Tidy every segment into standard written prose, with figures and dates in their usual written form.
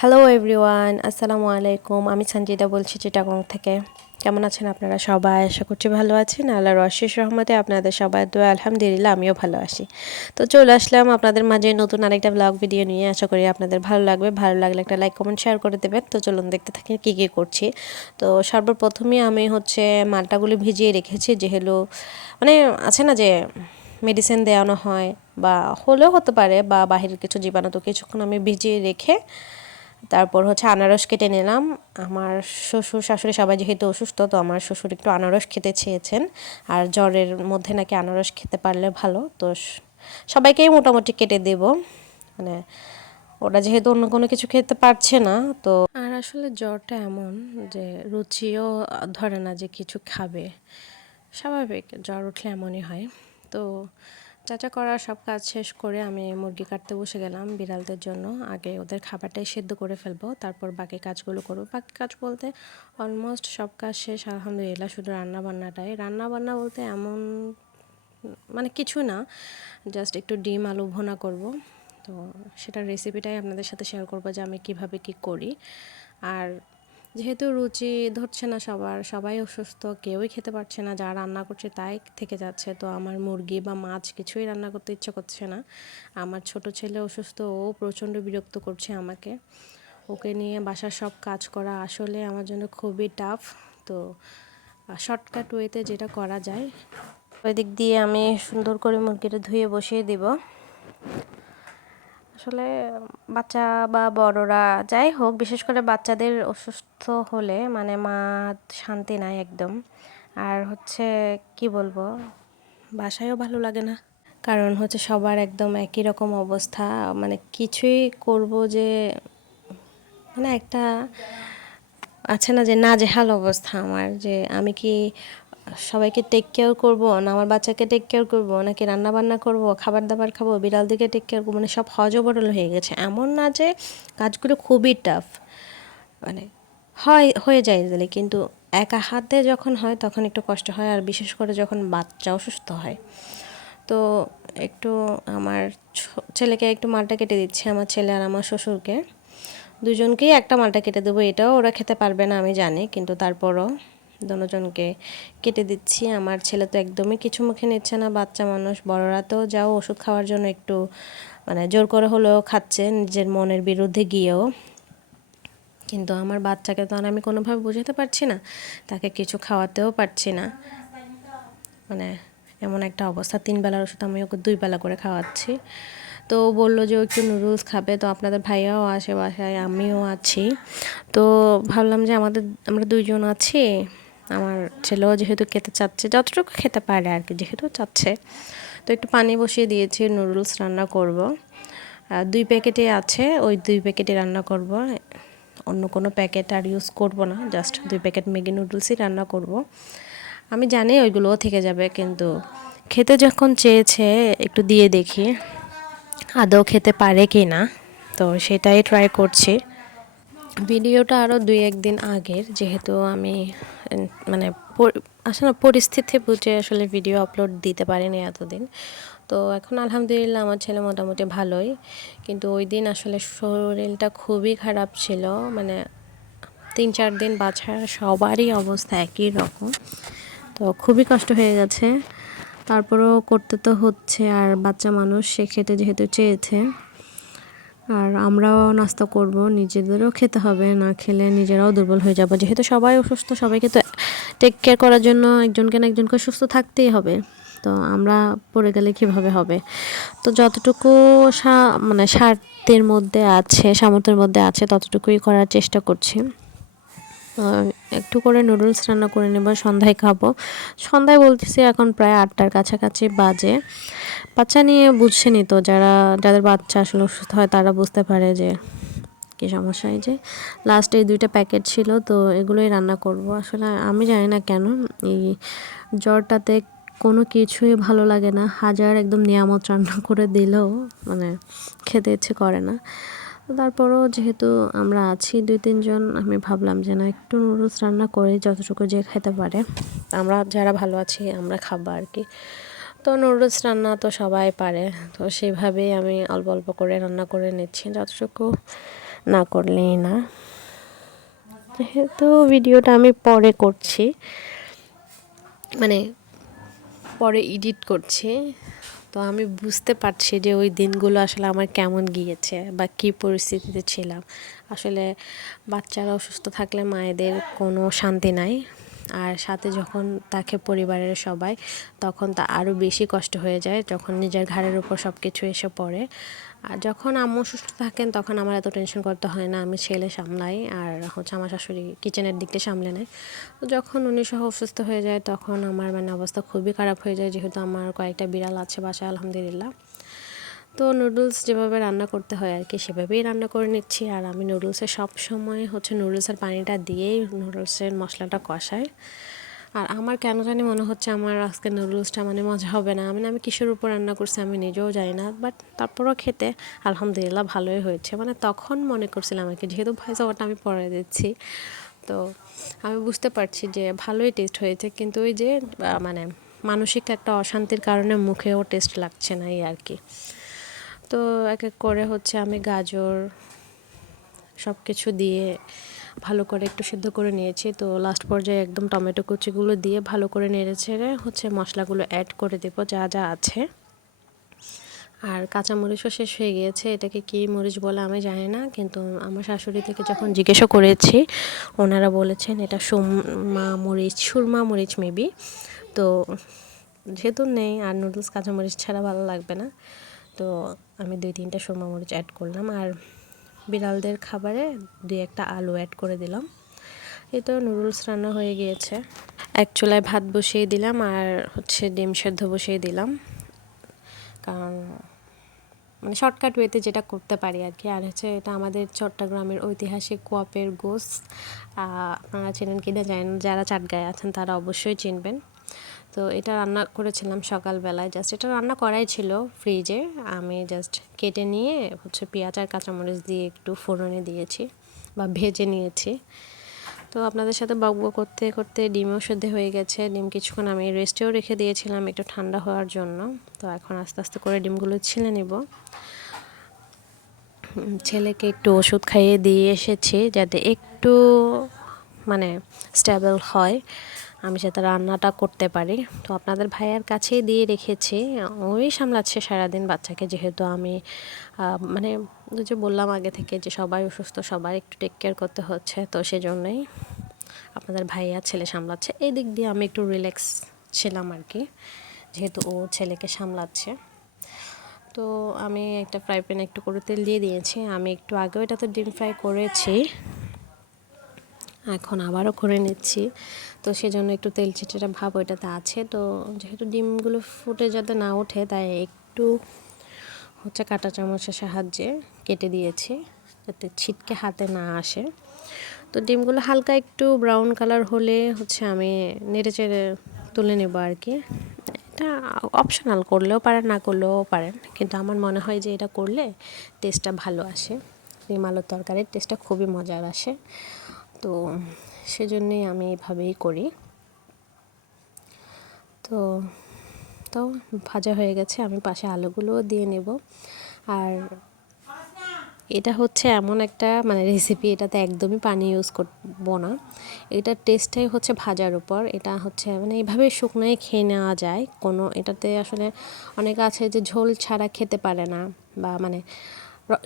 Hello everyone, আসসালামু আলাইকুম। আমি সঞ্জিদা বলছি চিটাগং থেকে। কেমন আছেন আপনারা সবাই? আশা করছি ভালো আছেন। আল্লাহর অশেষ রহমতে আপনাদের সবার দোয়া আলহামদুলিল্লাহ আমিও ভালো আছি। তো চলে আসলাম আপনাদের মাঝে নতুন আরেকটা ব্লগ ভিডিও নিয়ে। আশা করি আপনাদের ভালো লাগবে। ভালো লাগলে একটা লাইক কমেন্ট শেয়ার করে দেবেন। তো চলুন দেখতে থাকি কী কী করছি। তো সর্বপ্রথমেই আমি মালটাগুলি ভিজিয়ে রেখেছি, যেহেতু মানে আছে না যে মেডিসিন দেওয়ানো হয় বা হলেও হতে পারে বা বাহিরের কিছু জীবাণু, তো কিছুক্ষণ আমি ভিজিয়ে রেখে তারপর আনারস কেটে নিলাম। আমার শ্বশুর শাশুড়ি সবাই যেহেতু অসুস্থ, তো আমার শ্বশুর একটু আনারস খেতে চেয়েছেন, আর জ্বরের মধ্যে নাকি আনারস খেতে পারলে ভালো। তো সবাইকেই মোটামুটি কেটে দেব, মানে ওরা যেহেতু অন্য কোনো কিছু খেতে পারছে না। তো আর আসলে জ্বরটা এমন যে রুচিও ধরে না যে কিছু খাবে, স্বাভাবিক জ্বর উঠলে এমনই হয়। তো চাচা করা সব কাজ শেষ করে আমি মুরগি কাটতে বসে গেলাম বিড়ালদের জন্য। আগে ওদের খাবারটাই সেদ্ধ করে ফেলবো, তারপর বাকি কাজগুলো করবো। বাকি কাজ বলতে অলমোস্ট সব কাজ শেষ আলহামদুলিল্লাহ, শুধু রান্না বান্না বলতে এমন মানে কিছু না, জাস্ট একটু ডিম আলু ভুনা করব। তো সেটার রেসিপিটাই আপনাদের সাথে শেয়ার করবো যে আমি কিভাবে কি করি। আর যেহেতু রুচি ধরছে না সবাই অসুস্থ, কেউই খেতে পারছে না, যা রান্না করছে তাই থেকে যাচ্ছে। তো আমার মুরগি বা মাছ কিছুই রান্না করতে ইচ্ছে করছে না। আমার ছোট ছেলে অসুস্থ, ও প্রচণ্ড বিরক্ত করছে আমাকে। ওকে নিয়ে বাসার সব কাজ করা আসলে আমার জন্য খুবই টাফ। তো শর্টকাট ওয়েতে যেটা করা যায়, ওই দিক দিয়ে আমি সুন্দর করে মুরগিটা ধুয়ে বসিয়ে দিব। আসলে বাচ্চা বা বড়রা যাই হোক, বিশেষ করে বাচ্চাদের অসুস্থ হলে মানে মা শান্তি নাই একদম। আর কি বলবো, বাসায়ও ভালো লাগে না, কারণ সবার একদম একই রকম অবস্থা। মানে কিছুই করব যে মানে একটা আছে না যে নাজেহাল অবস্থা আমার, যে আমি কি সবাইকে টেক কেয়ার করবো না, আমার বাচ্চাকে টেক কেয়ার করবো নাকি রান্না বান্না করবো, খাবার দাবার খাবো, বিড়াল দিকে টেক কেয়ার করবো, মানে সব হজবরল হয়ে গেছে। এমন না যে কাজগুলো খুবই টাফ, মানে হয়ে যায় ইজিলি, কিন্তু একা হাতে যখন হয় তখন একটু কষ্ট হয়, আর বিশেষ করে যখন বাচ্চা অসুস্থ হয়। তো একটু আমার ছেলেকে একটু মালটা কেটে দিচ্ছি, আমার ছেলে আর আমার শ্বশুরকে দুজনকেই একটা মালটা কেটে দেবো। এটাও ওরা খেতে পারবে না আমি জানি, কিন্তু তারপরও দুজনকে কেটে দিচ্ছি। আমার ছেলে তো একদমই কিছু মুখে নিচ্ছে না, বাচ্চা মানুষ, বড়রা তো যাও ওষুধ খাওয়ার জন্য একটু মানে জোর করে হলেও খাচ্ছে নিজের মনের বিরুদ্ধে গিয়েও। কিন্তু আমার বাচ্চাকে তো আর আমি কোনোভাবে বোঝাতে পারছি না, তাকে কিছু খাওয়াতেও পারছি না। মানে এমন একটা অবস্থা, 3 বেলার ওষুধ আমি ওকে 2 বেলা করে খাওয়াচ্ছি। তো ও বললো যে ও একটু নুডলস খাবে। তো আপনাদের ভাইয়াও আসে বাসায়, আমিও আছি। তো ভাবলাম যে আমরা দুইজন আছি, আমার ছেলেও যেহেতু খেতে চাচ্ছে, যতটুকু খেতে পারে আর কি, যেহেতু চাচ্ছে। তো একটু পানি বসিয়ে দিয়েছি, নুডলস রান্না করব। 2 প্যাকেটে আছে, ওই 2 প্যাকেটে রান্না করব। অন্য কোনো প্যাকেট আর ইউজ করব না, জাস্ট 2 প্যাকেট ম্যাগি নুডলসই রান্না করব। আমি জানি ওইগুলোও থেকে যাবে, কিন্তু খেতে যখন চেয়েছে একটু দিয়ে দেখি আদৌ খেতে পারে কি না। তো সেটাই ট্রাই করছি। ভিডিওটা আরও 2-1 দিন আগের, যেহেতু আমি মানে আসলে পরিস্থিতি বুঝে আসলে ভিডিও আপলোড দিতে পারিনি এতদিন। তো এখন আলহামদুলিল্লাহ আমার ছেলে মোটামুটি ভালোই, কিন্তু ওই দিন আসলে শরীরটা খুবই খারাপ ছিল। মানে 3-4 দিন বাছার সবারই অবস্থা একই রকম, তো খুবই কষ্ট হয়ে গেছে। তারপরেও করতে তো হচ্ছে, আর বাচ্চা মানুষ সে খেতে যেহেতু চেয়েছে, আর আমরাও নাস্তা করব, নিজেদেরও খেতে হবে, না খেলে নিজেরাও দুর্বল হয়ে যাব। যেহেতু সবাই অসুস্থ, সবাইকে তো টেক কেয়ার করার জন্য একজনকে না একজনকে সুস্থ থাকতেই হবে। তো আমরা পড়ে গেলে কিভাবে হবে। তো যতটুকু মানে সামর্থ্যের মধ্যে আছে ততটুকুই করার চেষ্টা করছি। একটু করে নুডলস রান্না করে নেব, সন্ধ্যায় খাবো। সন্ধ্যায় বলতেছি এখন প্রায় 8টার কাছাকাছি বাজে। বাচ্চা নিয়ে বুঝছেনই তো, যাদের বাচ্চা আসলে অসুস্থ হয় তারা বুঝতে পারে যে কী সমস্যা। এই যে লাস্ট এই 2টা প্যাকেট ছিল, তো এগুলোই রান্না করব। আসলে আমি জানি না কেন এই জ্বরটাতে কোনো কিছুই ভালো লাগে না, হাজার একদম নিয়ামত রান্না করে দিলেও মানে খেতে ইচ্ছে করে না। তারপরও যেহেতু আমরা আছি 2-3 জন, আমি ভাবলাম যে না একটু নুডলস রান্না করে যতটুকু যে খেতে পারে, আমরা যারা ভালো আছি আমরা খাবো আর কি। তো নুডলস রান্না তো সবাই পারে, তো সেভাবেই আমি অল্প অল্প করে রান্না করে নিচ্ছি যতটুকু না করলেই না। যেহেতু ভিডিওটা আমি পরে করছি, মানে পরে এডিট করছি, তো আমি বুঝতে পারছি যে ওই দিনগুলো আসলে আমার কেমন গিয়েছে বা কী পরিস্থিতিতে ছিলাম। আসলে বাচ্চারা অসুস্থ থাকলে মায়েদের কোনো শান্তি নাই, আর সাথে যখন থাকে পরিবারের সবাই, তখন তা আরও বেশি কষ্ট হয়ে যায়, যখন নিজের ঘাড়ের উপর সব কিছু এসে পড়ে। আর যখন আম্মু সুস্থ থাকেন তখন আমার এত টেনশন করতে হয় না, আমি ছেলে সামলাই আর হচ্ছে আমার শাশুড়ি কিচেনের দিকটা সামলে নেয়। তো যখন উনি সহ অসুস্থ হয়ে যায় তখন আমার মানে অবস্থা খুবই খারাপ হয়ে যায়, যেহেতু আমার কয়েকটা বিড়াল আছে বাসায় আলহামদুলিল্লাহ। তো নুডলস যেভাবে রান্না করতে হয় আর কি সেভাবেই রান্না করে নিচ্ছি। আর আমি নুডলসে সব সময় হচ্ছে নুডলসের পানিটা দিয়েই নুডলসের মশলাটা কষাই। আর আমার কেন জানি মনে হচ্ছে আমার আজকে নুডলসটা মানে মজা হবে না, আমি কিসের উপর রান্না করছি আমি নিজেও জানি না, বাট তারপরও খেতে আলহামদুলিল্লাহ ভালোই হয়েছে। মানে তখন মনে করছিলাম আর কি, যেহেতু ভয়েস ওভারটা আমি পরে দিচ্ছি, তো আমি বুঝতে পারছি যে ভালোই টেস্ট হয়েছে, কিন্তু ওই যে মানে মানসিক একটা অশান্তির কারণে মুখেও টেস্ট লাগছে না এই আর কি। তো এক এক করে হচ্ছে আমি গাজর সব কিছু দিয়ে ভালো করে একটু সিদ্ধ করে নিয়েছি। তো লাস্ট পর্যায়ে একদম টমেটো কুচিগুলো দিয়ে ভালো করে নেড়ে ছেড়ে হচ্ছে মশলাগুলো অ্যাড করে দেবো যা যা আছে। আর কাঁচামরিচও শেষ হয়ে গিয়েছে, এটাকে কী মরিচ বলে আমি জানি না, কিন্তু আমার শাশুড়ি থেকে যখন জিজ্ঞাসা করেছি ওনারা বলেছেন এটা সুরমা মরিচ মেবি। তো যেহেতু নেই আর নুডলস কাঁচামরিচ ছাড়া ভালো লাগবে না, তো আমি 2-3টা সুরমা মরিচ অ্যাড করলাম। আর বিড়ালদের খাবারে 2-1টা আলু অ্যাড করে দিলাম। এই তো নুডলস রান্না হয়ে গিয়েছে। এক চুলায় ভাত বসিয়ে দিলাম আর হচ্ছে ডিম সেদ্ধ বসিয়ে দিলাম, কারণ মানে শর্টকাট ওয়েতে যেটা করতে পারি আর কি। আর হচ্ছে এটা আমাদের চট্টগ্রামের ঐতিহাসিক কোয়াপের গোস, আপনারা চেনেন কিনা জানেন, যারা চাটগাঁয়ে আছেন তারা অবশ্যই চিনবেন। তো এটা রান্না করেছিলাম সকালবেলায়, জাস্ট এটা রান্না করাই ছিল ফ্রিজে, আমি জাস্ট কেটে নিয়ে হচ্ছে পেঁয়াজ আর কাঁচামরিচ দিয়ে একটু ফোড়নে দিয়েছি বা ভেজে নিয়েছি। তো আপনাদের সাথে বকব করতে করতে ডিমও সেদ্ধ হয়ে গেছে। ডিম কিছুক্ষণ আমি রেস্টেও রেখে দিয়েছিলাম একটু ঠান্ডা হওয়ার জন্য। তো এখন আস্তে আস্তে করে ডিমগুলো ছিলে নেব। ছেলেকে একটু ওষুধ খাইয়ে দিয়ে এসেছি যাতে একটু মানে স্টেবল হয়, আমি যাতে রান্নাটা করতে পারি। তো আপনাদের ভাইয়ার কাছেই দিয়ে রেখেছি, ওই সামলাচ্ছে সারাদিন বাচ্চাকে, যেহেতু আমি মানে যে বললাম আগে থেকে যে সবাই অসুস্থ, সবার একটু টেক কেয়ার করতে হচ্ছে, তো সেজন্যই আপনাদের ভাইয়া ছেলে সামলাচ্ছে। এই দিক দিয়ে আমি একটু রিল্যাক্স ছিলাম আর কি, যেহেতু ও ছেলেকে সামলাচ্ছে। তো আমি একটা ফ্রাই প্যানে একটু করে তেল দিয়ে দিয়েছি, আমি একটু আগেও এটাতে ডিম ফ্রাই করেছি, এখন আবারও করে নিচ্ছি। তো সেজন্য একটু তেল চিটচিটা ভাব ওইটাতে আছে। তো যেহেতু ডিমগুলো ফুটে যাতে না ওঠে তাই একটু হচ্ছে কাঁটা চামচের সাহায্যে কেটে দিয়েছি যাতে ছিটকে হাতে না আসে। তো ডিমগুলো হালকা একটু ব্রাউন কালার হলে হচ্ছে আমি নেড়ে চেড়ে তুলে নেব আর কি। এটা অপশনাল, করলেও পারেন না করলেও পারেন, কিন্তু আমার মনে হয় যে এটা করলে টেস্টটা ভালো আসে, ডিম আলুর তরকারির টেস্টটা খুবই মজার আসে। তো সেজন্যই আমি এভাবেই করি। তো তো ভাজা হয়ে গেছে, আমি পাশে আলুগুলোও দিয়ে নেব। আর এটা হচ্ছে এমন একটা মানে রেসিপি, এটাতে একদমই পানি ইউজ করবো না, এটার টেস্টটাই হচ্ছে ভাজার উপর। এটা হচ্ছে মানে এইভাবে শুকনোই খেয়ে নেওয়া যায়, কোনো এটাতে আসলে অনেকে আছে যে ঝোল ছাড়া খেতে পারে না, বা মানে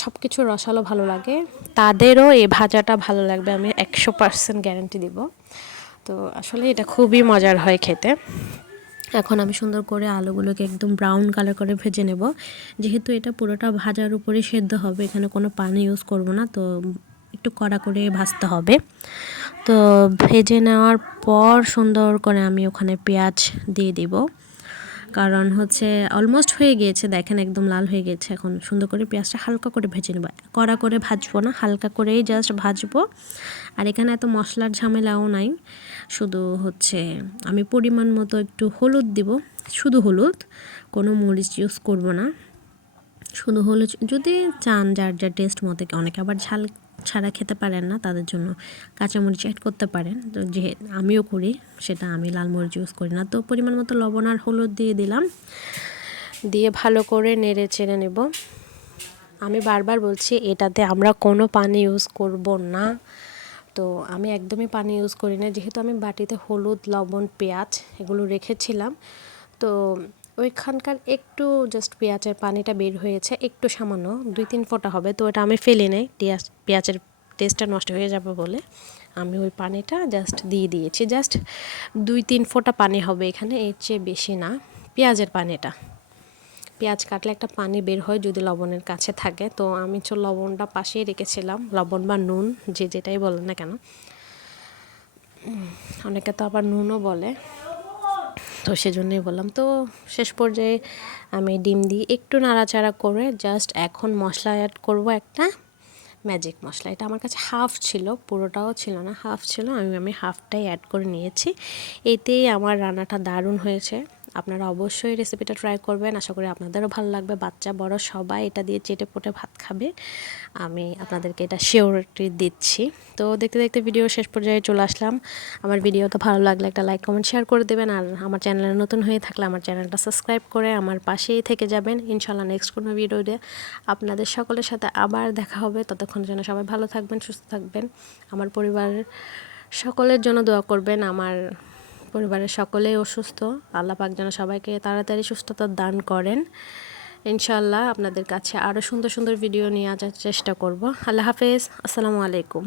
সব কিছু রসালো ভালো লাগে, তাদেরও এই ভাজাটা ভালো লাগবে, আমি 100% গ্যারান্টি দিব। তো আসলে এটা খুবই মজার হয় খেতে। এখন আমি সুন্দর করে আলুগুলোকে একদম ব্রাউন কালার করে ভেজে নেব, যেহেতু এটা পুরোটা ভাজার উপরে সেদ্ধ হবে, এখানে কোনো পানি ইউজ করব না, তো একটু কড়া করে ভাজতে হবে। তো ভেজে নেওয়ার পর সুন্দর করে আমি ওখানে পেঁয়াজ দিয়ে দিব, কারণ হচ্ছে অলমোস্ট হয়ে গিয়েছে, দেখেন একদম লাল হয়ে গেছে। এখন সুন্দর করে পেঁয়াজটা হালকা করে ভেজে নেব, কড়া করে ভাজবো না, হালকা করেই জাস্ট ভাজবো। আর এখানে এত মশলার ঝামেলাও নাই, শুধু হচ্ছে আমি পরিমাণ মতো একটু হলুদ দিব, শুধু হলুদ, কোনো মরিচ ইউজ করব না, শুধু হলুদ। যদি চান যার যার টেস্ট মতো, অনেকে আবার ঝাল ছাড়া খেতে পারেন না, তাদের জন্য কাঁচামরিচ অ্যাড করতে পারেন, তো যে আমিও করি সেটা, আমি লাল মরিচ ইউজ করি না। তো পরিমাণ মতো লবণ আর হলুদ দিয়ে দিলাম, দিয়ে ভালো করে নেড়ে চেড়ে নেব। আমি বারবার বলছি এটাতে আমরা কোনো পানি ইউজ করব না। তো আমি একদমই পানি ইউজ করি না, যেহেতু আমি বাটিতে হলুদ, লবণ, পেঁয়াজ এগুলো রেখেছিলাম। তো ওইখানকার একটু জাস্ট পেঁয়াজের পানিটা বের হয়েছে, একটু সামান্য 2-3 ফোঁটা হবে। তো এটা আমি ফেলে নেই, পেঁয়াজের টেস্টটা নষ্ট হয়ে যাবে বলে আমি ওই পানিটা জাস্ট দিয়ে দিয়েছি। জাস্ট 2-3 ফোঁটা পানি হবে এখানে, এর চেয়ে বেশি না। পেঁয়াজের পানিটা, পেঁয়াজ কাটলে একটা পানি বের হয় যদি লবণের কাছে থাকে। তো আমি তো লবণটা পাশেই রেখেছিলাম, লবণ বা নুন যে যেটাই বলেন না কেন, অনেকে তো আবার নুনও বলে, তো সেজন্যই বললাম। তো শেষ পর্যায়ে আমি ডিম দিয়ে একটু নাড়াচাড়া করে জাস্ট এখন মশলা অ্যাড করব, একটা ম্যাজিক মশলা। এটা আমার কাছে হাফ ছিল, পুরোটাও ছিল না, হাফ ছিল। আমি হাফটাই অ্যাড করে নিয়েছি। এতেই আমার রান্নাটা দারুণ হয়েছে। আপনারা অবশ্যই রেসিপিটা ট্রাই করবেন, আশা করি আপনাদেরও ভালো লাগবে। বাচ্চা বড় সবাই এটা দিয়ে চেটে পুটে ভাত খাবে, আমি আপনাদেরকে এটা শিওরিটি দিচ্ছি। তো দেখতে দেখতে ভিডিও শেষ পর্যায়ে চলে আসলাম। আমার ভিডিওটা ভালো লাগলে একটা লাইক, কমেন্ট, শেয়ার করে দেবেন। আর আমার চ্যানেলে নতুন হয়ে থাকলে আমার চ্যানেলটা সাবস্ক্রাইব করে আমার পাশেই থেকে যাবেন। ইনশাল্লাহ নেক্সট কোনো ভিডিওতে আপনাদের সকলের সাথে আবার দেখা হবে। ততক্ষণ যেন সবাই ভালো থাকবেন, সুস্থ থাকবেন। আমার পরিবারের সকলের জন্য দোয়া করবেন। আমার পরিবারের সকলেই অসুস্থ, আল্লাহ পাক যেন সবাইকে তাড়াতাড়ি সুস্থতা দান করেন। ইনশাল্লাহ আপনাদের কাছে আরও সুন্দর সুন্দর ভিডিও নিয়ে আসার চেষ্টা করব। আল্লাহ হাফেজ, আসসালামু আলাইকুম।